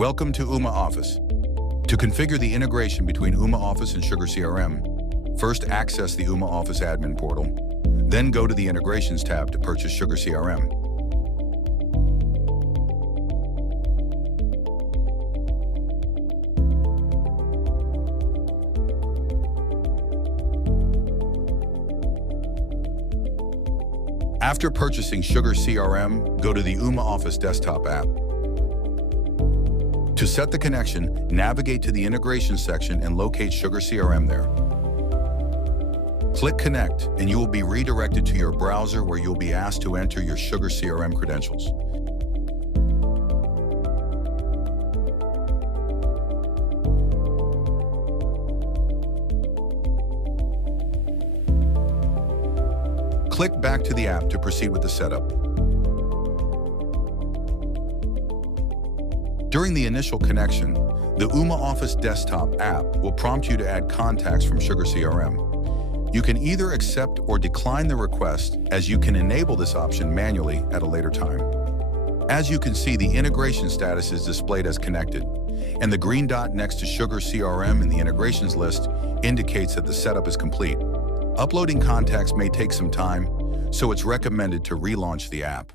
Welcome to Ooma Office. To configure the integration between Ooma Office and Sugar CRM, first access the Ooma Office admin portal, then go to the Integrations tab to purchase Sugar CRM. After purchasing Sugar CRM, go to the Ooma Office desktop app. To set the connection, navigate to the Integration section and locate Sugar CRM there. Click Connect, and you will be redirected to your browser where you'll be asked to enter your Sugar CRM credentials. Click back to the app to proceed with the setup. During the initial connection, the Ooma Office desktop app will prompt you to add contacts from Sugar CRM. You can either accept or decline the request, as you can enable this option manually at a later time. As you can see, the integration status is displayed as connected, and the green dot next to Sugar CRM in the integrations list indicates that the setup is complete. Uploading contacts may take some time, so it's recommended to relaunch the app.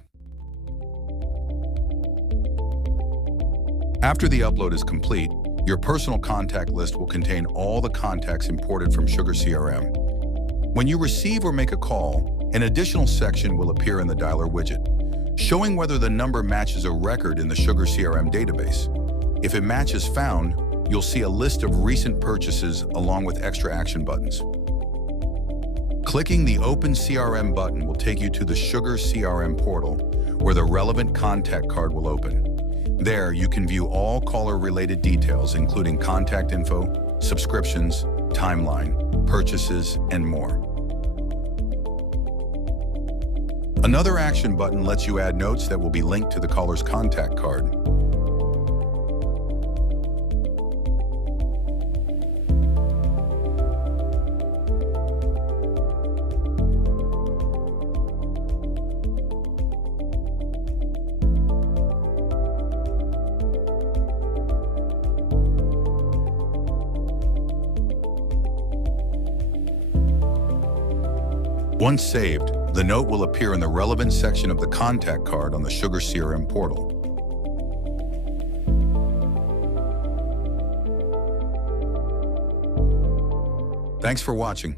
After the upload is complete, your personal contact list will contain all the contacts imported from Sugar CRM. When you receive or make a call, an additional section will appear in the dialer widget, showing whether the number matches a record in the Sugar CRM database. If a match is found, you'll see a list of recent purchases along with extra action buttons. Clicking the Open CRM button will take you to the Sugar CRM portal, where the relevant contact card will open. There, you can view all caller-related details, including contact info, subscriptions, timeline, purchases, and more. Another action button lets you add notes that will be linked to the caller's contact card. Once saved, the note will appear in the relevant section of the contact card on the Sugar CRM portal. Thanks for watching.